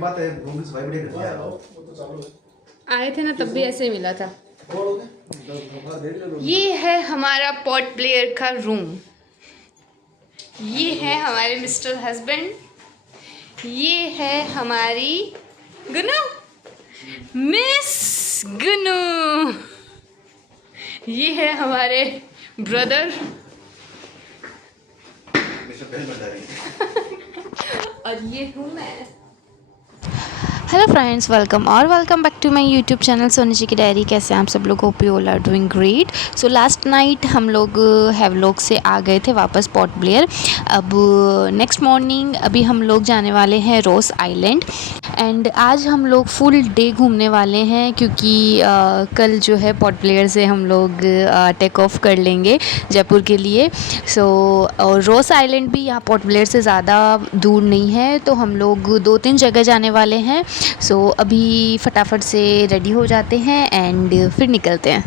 बात है, घूम के सफाई बढ़िया करती है। वो तो चालू है। आए थे ना तब भी ऐसे ही मिला था। ये है हमारा पॉट प्लेयर का रूम। ये है हमारे मिस्टर हस्बैंड। ये है हमारी गुनू, मिस गुनू। ये है हमारे ब्रदर और ये हूँ मैं। Hello friends, welcome back to my YouTube channel Soni ji की डायरी। कैसे हैं आप सब लोग? Hope you all are doing great. So last night हम लोग हैवलॉक से आ गए थे वापस पोर्ट ब्लेयर। अब नेक्स्ट मॉर्निंग अभी हम लोग जाने वाले हैं रोस आइलैंड। एंड आज हम लोग फुल डे घूमने वाले हैं क्योंकि कल जो है पोर्ट ब्लेयर से हम लोग टेक ऑफ कर लेंगे जयपुर के लिए। सो रोस आइलैंड भी यहाँ पोर्ट ब्लेयर से ज़्यादा दूर नहीं है, तो हम लोग 2-3 जगह जाने वाले हैं। सो अभी फटाफट से रेडी हो जाते हैं एंड फिर निकलते हैं।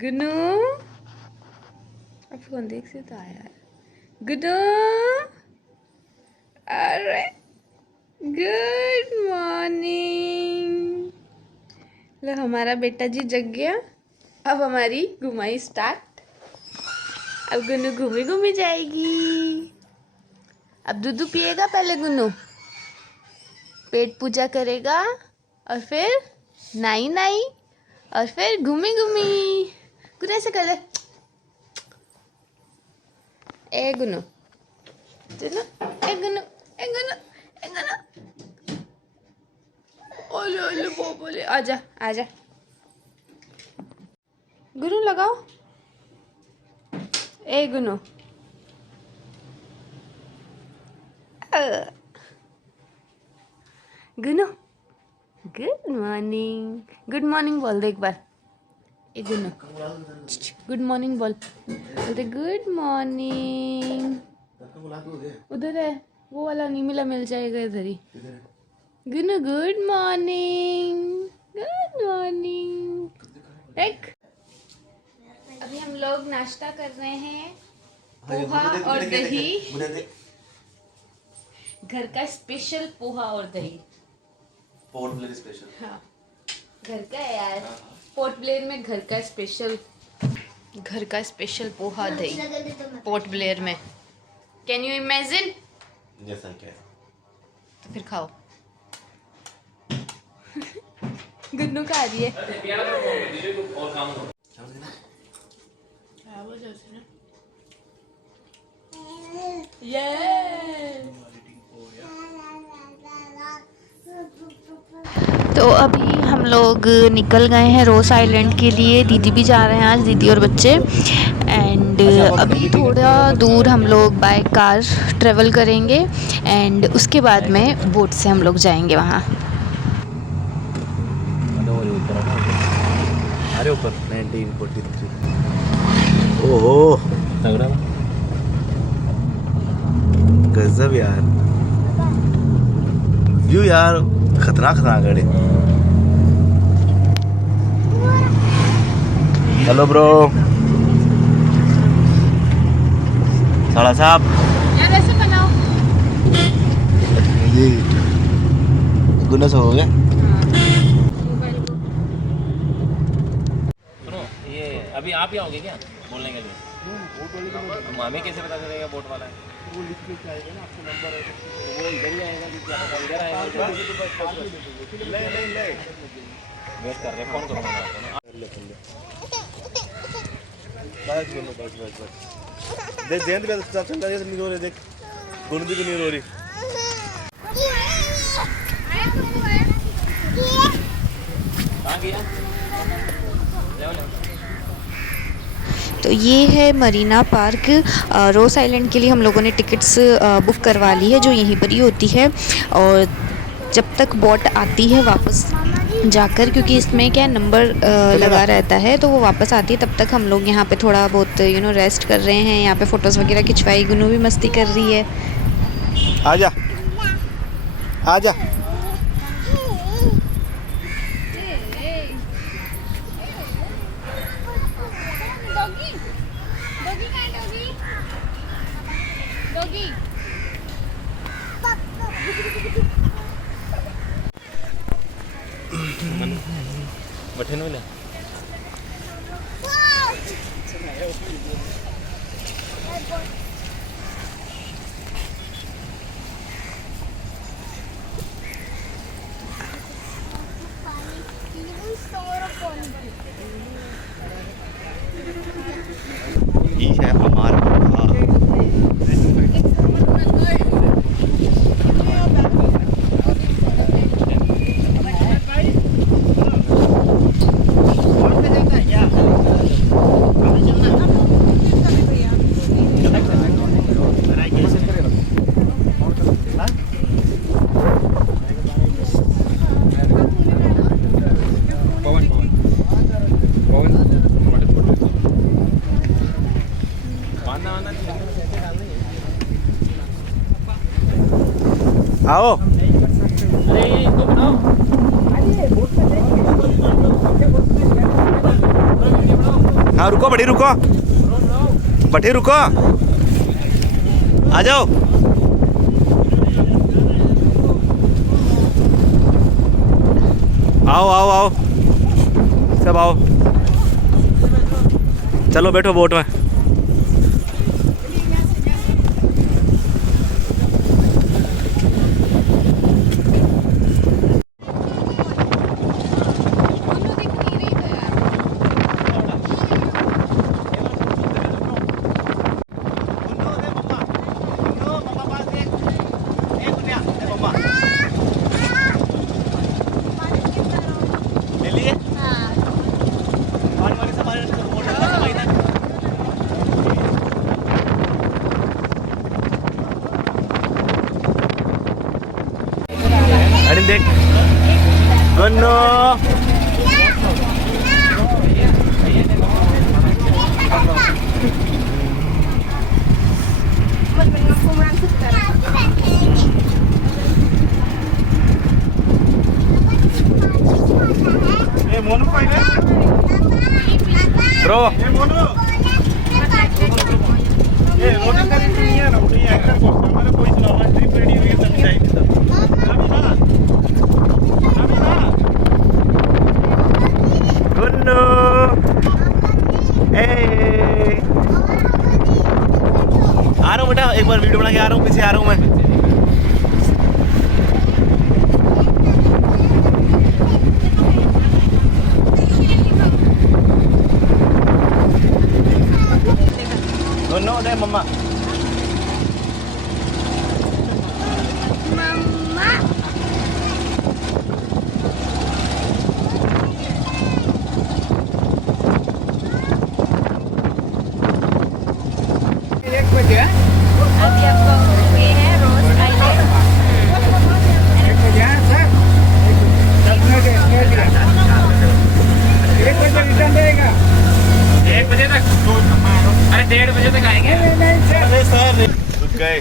गुनू अब फोन देख से तो आया है। गुनू, अरे गुड मॉर्निंग। लो हमारा बेटा जी जग गया। अब हमारी घुमाई स्टार्ट। अब गुनू घूमी घूमी जाएगी। अब दूध पिएगा पहले गुनू, पेट पूजा करेगा और फिर नाई नाई और फिर घूमी घूमी। गुनू ऐसे कर ले। ए गुनू, चलो ए गुनू, ए गुनू, ए गुनू। ओले ओले बोले, आजा आजा गुनू, लगाओ। ए Gunu, Gunu good morning. Good morning बोल दे एक बार। ए गुनू गुड मॉर्निंग बोल दे। Good morning. उधर है वो वाला, नहीं मिला, मिल जाएगा इधर ही। Gunu good morning, good morning. देख अभी हम लोग नाश्ता कर रहे हैं, पोहा और दही। घर का स्पेशल पोहा और दही। Port Blair special. हाँ घर का है यार। पोर्ट ब्लेयर में घर का स्पेशल पोहा दही पोर्ट ब्लेयर में। Can you imagine? Yes I can. तो फिर खाओ। गुन्नू का आ रही है। तो अभी हम लोग निकल गए हैं रोस आइलैंड के लिए। दीदी भी जा रहे हैं आज, दीदी और बच्चे। एंड अभी थोड़ा दूर हम लोग बाय कार ट्रेवल करेंगे एंड उसके बाद में बोट से हम लोग जाएंगे वहाँ। अरे ऊपर 1943। ओहो तगड़ा गजब यार, व्यू यार, खतरनाक गाड़ी। हेलो ब्रो, साड़ा साहब यार ऐसे बनाओ। जी गुना हो गया। सुनो, ये अभी आप ही आओगे क्या बोलने के लिए? तो हमें कैसे पता चलेगा बोट वाला है? वो लिख के आएगा ना, आपका नंबर है, वो इधर ही आएगा कि क्या इधर आएगा? ले वेट कर रहे, फोन करूँगा मैं आपको ना। बस देख जयंत भी सब चंगा जैसे नहीं हो रहे, देख गुंडी भी नहीं हो रही। कहाँ गया? तो ये है मरीना पार्क। रोस आइलैंड के लिए हम लोगों ने टिकट्स बुक करवा ली है, जो यहीं पर ही होती है। और जब तक बोट आती है वापस जाकर, क्योंकि इसमें क्या नंबर लगा रहता है, तो वो वापस आती है, तब तक हम लोग यहाँ पे थोड़ा बहुत रेस्ट कर रहे हैं। यहाँ पे फ़ोटोज़ वगैरह खिंचवाई। गुनू भी मस्ती कर रही है। आजा आजा। बठे नो ले ये है हमारा आओ। हाँ रुको बड़ी रुको, बड़ी रुको, आ जाओ। आओ आओ आओ सब आओ, चलो बैठो बोट में। देख गन्नो ब्रो आ रहा हूँ बेटा, एक बार वीडियो बना के आ रहा हूँ, पीछे आ रहा हूँ मैं। नो दे मम्मा अभी आपको ये है रोज आइलैंड। एक बजे तक, अरे 1:30 बजे तक आएंगे। अरे सर रुक गए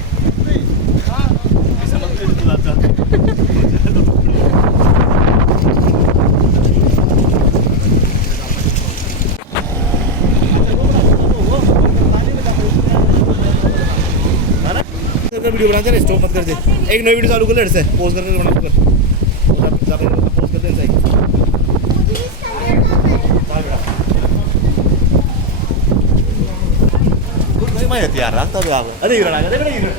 वीडियो बनाते हैं, स्टॉप मत कर दे। एक नई वीडियो चालू कर ले, से पोस्ट करके बना कर पोस्ट कर दे सही। नहीं मैं तैयार रहा तब आप अरे इधर आ गया, देख इधर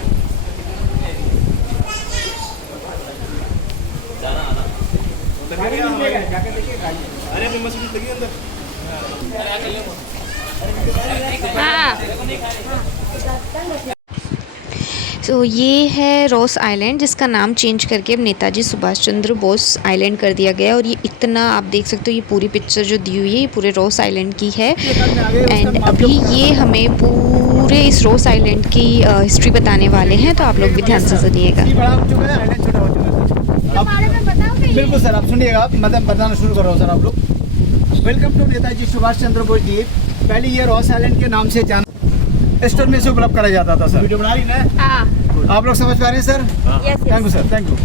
अरे अपनी मशीन लगी अंदर। तो ये है रॉस आइलैंड, जिसका नाम चेंज करके अब नेताजी सुभाष चंद्र बोस आइलैंड कर दिया गया। और ये इतना आप देख सकते हो, ये पूरी पिक्चर जो दी हुई है ये पूरे रॉस आइलैंड की है। एंड अभी ये हमें पूरे इस रॉस आइलैंड की हिस्ट्री बताने वाले हैं, तो आप लोग भी ध्यान से सुनिएगा। बिल्कुल सर, आप सुनिएगा, मतलब बताना शुरू कर रहा हूँ सर। आप लोग वेलकम टू नेताजी सुभाष चंद्र बोस द्वीप। पहले ये रॉस आइलैंड के नाम से जान स्टोर में से उपलब्ध कराया जाता था सर। वीडियो बना रही है ना? आप लोग समझ पा रहे हैं sir? Thank you sir, thank you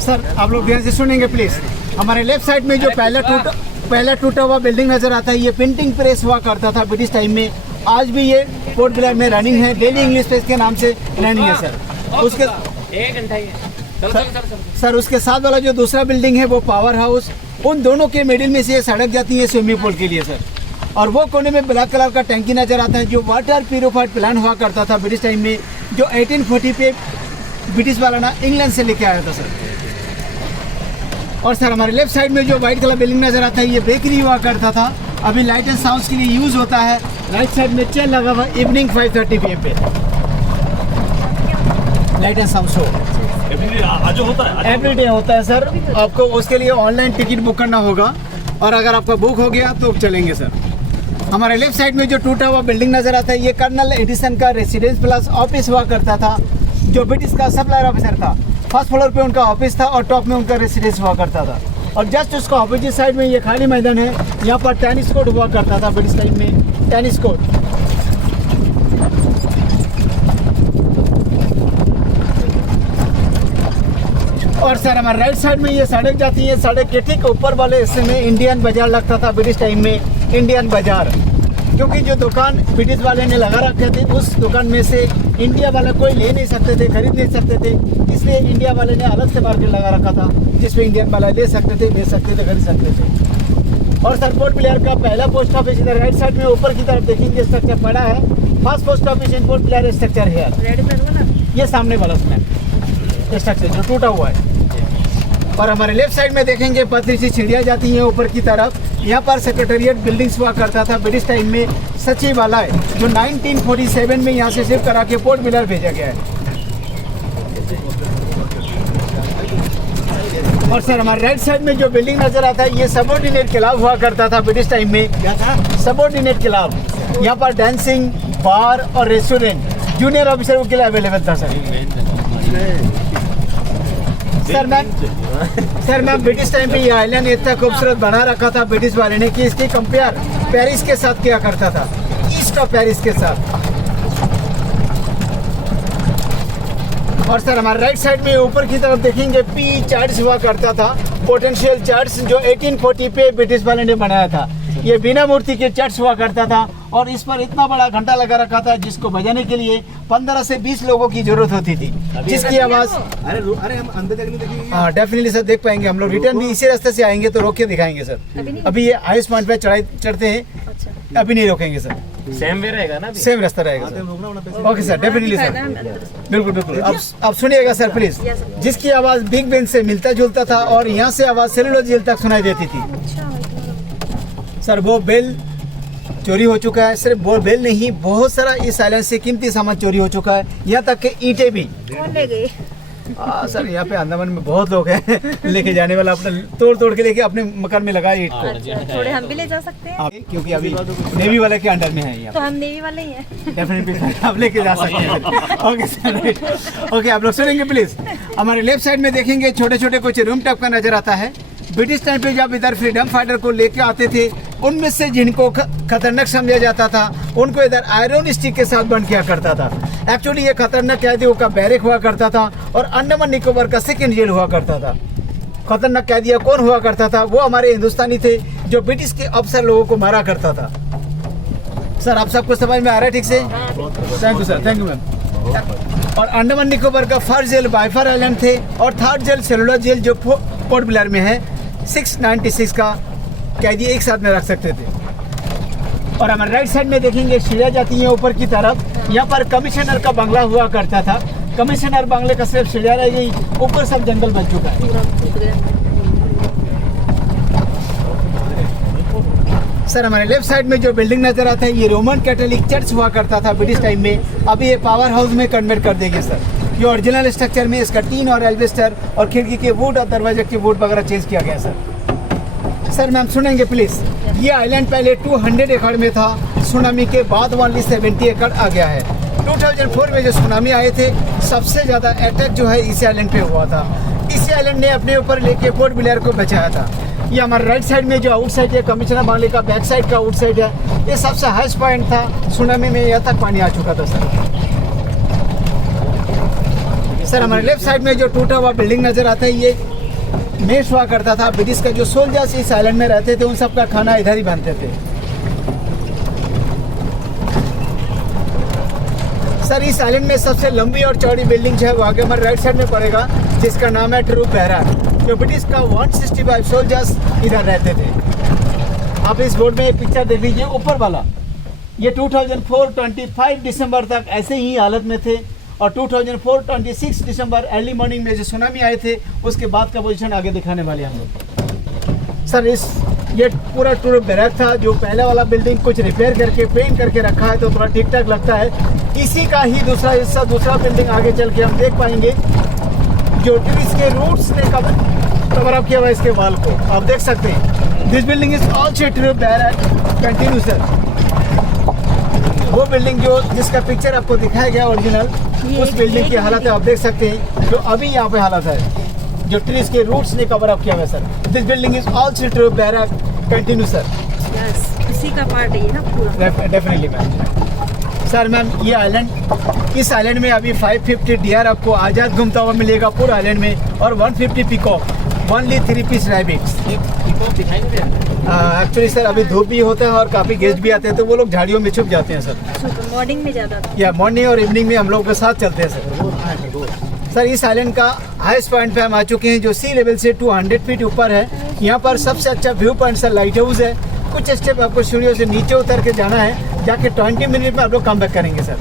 sir. आप लोग ध्यान से सुनेंगे प्लीज। हमारे लेफ्ट साइड में जो पहला टूटा हुआ बिल्डिंग नजर आता है, ये प्रिंटिंग प्रेस हुआ करता था ब्रिटिश टाइम में। आज भी ये पोर्ट ब्लेयर में रनिंग है, डेली इंग्लिश फेस्ट के नाम से रनिंग है सर। उसके 1 घंटा ही है। चलो सर उसके साथ वाला जो दूसरा बिल्डिंग है वो पावर हाउस, उन दोनों के मिडिल में से ये सड़क जाती है स्विमिंग पूल के लिए सर। और वो कोने में ब्लैक कलर का टैंकी नजर आता है जो वाटर प्यूरिफाइड प्लांट हुआ करता था ब्रिटिश टाइम में, जो 1840 पे ब्रिटिश वाला ना इंग्लैंड से लेके आया था सर। और सर हमारे लेफ्ट साइड में जो व्हाइट कलर बिल्डिंग नजर आता है ये बेकरी हुआ करता था, अभी लाइट एंड साउंड्स के लिए यूज होता है। राइट साइड में चल लगा हुआ इवनिंग 5:30 PM पे light and sound show everyday होता है सर। आपको उसके लिए ऑनलाइन टिकट बुक करना होगा और अगर आपका बुक हो गया तो चलेंगे सर। हमारे लेफ्ट साइड में जो टूटा हुआ बिल्डिंग नजर आता है ये कर्नल एडिसन का रेसिडेंस प्लस ऑफिस हुआ करता था, जो ब्रिटिश का सप्लायर ऑफिसर था। फर्स्ट फ्लोर पे उनका ऑफिस था और टॉप में उनका रेसिडेंस हुआ करता था। और जस्ट उसका ऑपोजिट साइड में ये खाली मैदान है, यहाँ पर टेनिस कोर्ट हुआ करता था ब्रिटिश टाइम में, टेनिस कोर्ट। और सर हमारे राइट साइड में ये सड़क जाती है, सड़क के ठीक ऊपर वाले हिस्से में इंडियन बाजार लगता था ब्रिटिश टाइम में, इंडियन बाजार। क्योंकि जो दुकान ब्रिटिश वाले ने लगा रखे थे उस दुकान में से इंडिया वाला कोई ले नहीं सकते थे, खरीद नहीं सकते थे, इसलिए इंडिया वाले ने अलग से मार्केट लगा रखा था जिसमें इंडियन वाला ले सकते थे, बेच सकते थे, खरीद सकते थे। और सर पोर्ट ब्लेयर का पहला पोस्ट ऑफिस इधर राइट साइड में ऊपर की तरफ देखेंगे स्ट्रक्चर पड़ा है, first post office in port Blair structure है ये सामने वाला उसमें स्ट्रक्चर जो टूटा हुआ है। और हमारे लेफ्ट साइड में देखेंगे पतली सी सीढ़ियाँ जाती हैं ऊपर की तरफ, यहाँ पर सेक्रेटेरिएट बिल्डिंग्स हुआ करता था ब्रिटिश टाइम में, सचिवालय जो 1947 में यहाँ से शिफ्ट करा के पोर्ट ब्लेयर भेजा गया है। और सर हमारे राइट साइड में जो बिल्डिंग नजर आता है ये सबऑर्डिनेट क्लब हुआ करता था ब्रिटिश टाइम में, क्या था सबऑर्डिनेट क्लब। यहाँ पर डांसिंग, बार और रेस्टोरेंट जूनियर ऑफिसर के लिए अवेलेबल था sir. Sir ma'am British time पे ये आइलैंड इतना खूबसूरत बना रखा था ब्रिटिश वाले ने कि इसकी कंपेयर पेरिस के साथ किया करता था, ईस्ट ऑफ पेरिस के साथ। और सर हमारे राइट साइड में ऊपर की तरफ देखेंगे पी चार्ट्स हुआ करता था, पोटेंशियल चार्ट्स जो 1840 पे ब्रिटिश वाले ने बनाया था। ये बिना मूर्ति के चर्च हुआ करता था और इस पर इतना बड़ा घंटा लगा रखा था जिसको बजाने के लिए 15 से 20 लोगों की जरूरत होती थी, जिसकी आवाज अरे हम अंदर जाके नहीं देखेंगे। हाँ डेफिनेटली सर देख पाएंगे हम लोग। रिटर्न भी इसी रास्ते से आएंगे तो रोक के दिखाएंगे सर। अभी ये हाईएस्ट पॉइंट पे चढ़ाई चढ़ते हैं, अभी नहीं रोकेंगे सर, सेम वे रहेगा ना, सेम रास्ता रहेगा sir. Okay sir definitely sir, बिल्कुल बिल्कुल। अब सुनिएगा सर प्लीज। जिसकी आवाज बिग बेन से मिलता जुलता था और यहाँ से आवाज सेलुलर जेल तक सुनाई देती थी सर, वो बेल चोरी हो चुका है। सिर्फ वो बेल नहीं, बहुत सारा इस आइलैंड से कीमती सामान चोरी हो चुका है, यहाँ तक के ईंटें भी। कौन ले गए? सर यहाँ पे अंडमान में बहुत लोग हैं लेके जाने वाला, अपने तोड़ तोड़ के लेके अपने मकान में लगाए ईंट को। थोड़े हम भी ले जा सकते हैं क्योंकि अभी नेवी वाले के अंडर में है यहाँ। तो हम नेवी वाले ही हैं। डेफिनेटली आप लेके जा सकते हैं। Okay sir, right. ओके आप लोग सुनेंगे प्लीज। हमारे लेफ्ट साइड में देखेंगे छोटे छोटे कुछ रूम टाइप का नजर आता है। ब्रिटिश टाइम पे जब इधर फ्रीडम फाइटर को लेके आते थे, उनमें से जिनको खतरनाक समझा जाता था उनको इधर आयरन स्टिक के साथ बंद किया करता था। एक्चुअली ये खतरनाक कैदियों का बैरक हुआ करता था और अंडमान निकोबार का सेकंड जेल हुआ करता था। खतरनाक कैदिया कौन हुआ करता था? वो हमारे हिंदुस्तानी थे जो ब्रिटिश के अफसर लोगों को मारा करता था। सर आप सबको समझ में आ रहा है ठीक से? Thank you sir, thank you ma'am. और अंडमान निकोबार का फर्स्ट जेल बाइफर आइलैंड थे और थर्ड जेल सेलुलर जेल जो पोर्ट ब्लेयर में है 696 का कैदी एक साथ में रख सकते थे। और हमारे राइट साइड में देखेंगे सीढ़ियाँ जाती हैं ऊपर की तरफ, यहाँ पर कमिश्नर का बंगला हुआ करता था। कमिश्नर बंगले का सिर्फ सीढ़ियाँ रह गई, ऊपर सब जंगल बन चुका है। सर हमारे लेफ्ट साइड में जो बिल्डिंग नजर आता है ये रोमन कैथोलिक चर्च हुआ करता था ब्रिटिश टाइम में, अभी ये पावर हाउस में कन्वर्ट कर देंगे सर। ये ओरिजिनल स्ट्रक्चर में इसका टीन और एल्वेस्टर और खिड़की के वुड और दरवाजे के वुड वगैरह चेंज किया गया सर। सर मैम सुनेंगे प्लीज। ये आइलैंड पहले 200 एकड़ में था, सुनामी के बाद ओनली 70 एकड़ आ गया है। 2004 में जो सुनामी आए थे सबसे ज़्यादा अटैक जो है इसी आइलैंड पे हुआ था। इसी आइलैंड ने अपने ऊपर लेके पोर्ट ब्लेयर को बचाया था। ये हमारे राइट साइड में जो आउट साइड है कमिश्नर बंगले का बैक साइड का आउट साइड है, ये सबसे हाईएस्ट पॉइंट था। सुनामी में यहाँ तक पानी आ चुका था सर। सर हमारे लेफ्ट साइड में जो टूटा हुआ बिल्डिंग नजर आता है ये मेस हुआ करता था। ब्रिटिश का जो सोल्जर्स इस आइलैंड में रहते थे उन सब का खाना इधर ही बनते थे। सर इस आइलैंड में सबसे लंबी और चौड़ी बिल्डिंग जो है वो आगे हमारे राइट साइड में पड़ेगा, जिसका नाम है ट्रू बैरक। जो ब्रिटिश का 165 सोल्जर्स इधर रहते थे। आप इस बोर्ड में एक पिक्चर देख लीजिए ऊपर वाला, ये 2004 25 दिसंबर तक ऐसे ही हालत में थे, और 2004 26 दिसंबर अर्ली मॉर्निंग में जो सुनामी आए थे उसके बाद का पोजीशन आगे दिखाने वाले हम लोग। सर ये पूरा टूर बैरक था, जो पहले वाला बिल्डिंग कुछ रिपेयर करके पेंट करके रखा है तो थोड़ा ठीक ठाक लगता है। इसी का ही दूसरा हिस्सा, दूसरा बिल्डिंग आगे चल के हम देख पाएंगे, जो ट्रीज के रूट्स ने कवर अप किया हुआ इसके वाल को आप देख सकते हैं। This building is also tour barrack continue sir. वो बिल्डिंग जो जिसका पिक्चर आपको दिखाया गया ओरिजिनल, उस बिल्डिंग की हालत है आप देख सकते हैं, जो अभी यहाँ पे हालत है, जो ट्रीज के रूट्स ने कवर अप किया हुआ है sir. This building is also to barrack continue sir. Yes, इसी का पार्ट है ये ना पूरा। Definitely ma'am. सर मैम ये आइलैंड, इस आइलैंड में अभी 550 डियर आपको आज़ाद घूमता हुआ मिलेगा पूरा आइलैंड में, और 150 peacock, only 3 piece rabbits. Actually sir अभी धूप भी होता है और काफ़ी गेस्ट भी आते हैं, तो वो लोग झाड़ियों में छुप जाते हैं सर। मॉर्निंग में ज़्यादा या मॉर्निंग और इवनिंग में हम लोग के साथ चलते हैं सर। सर इस आइलैंड का हाईएस्ट पॉइंट पे हम आ चुके हैं, जो सी लेवल से 200 फीट ऊपर है। यहाँ पर सबसे अच्छा view point sir light house है। कुछ स्टेप आपको सीढ़ियों से नीचे उतर के जाना है, जाके 20 मिनट में आप लोग कम बैक करेंगे सर।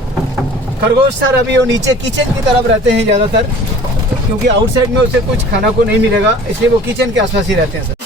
खरगोश सर अभी वो नीचे किचन की तरफ रहते हैं ज़्यादातर, क्योंकि आउटसाइड में उसे कुछ खाना को नहीं मिलेगा, इसलिए वो किचन के आसपास ही रहते हैं सर।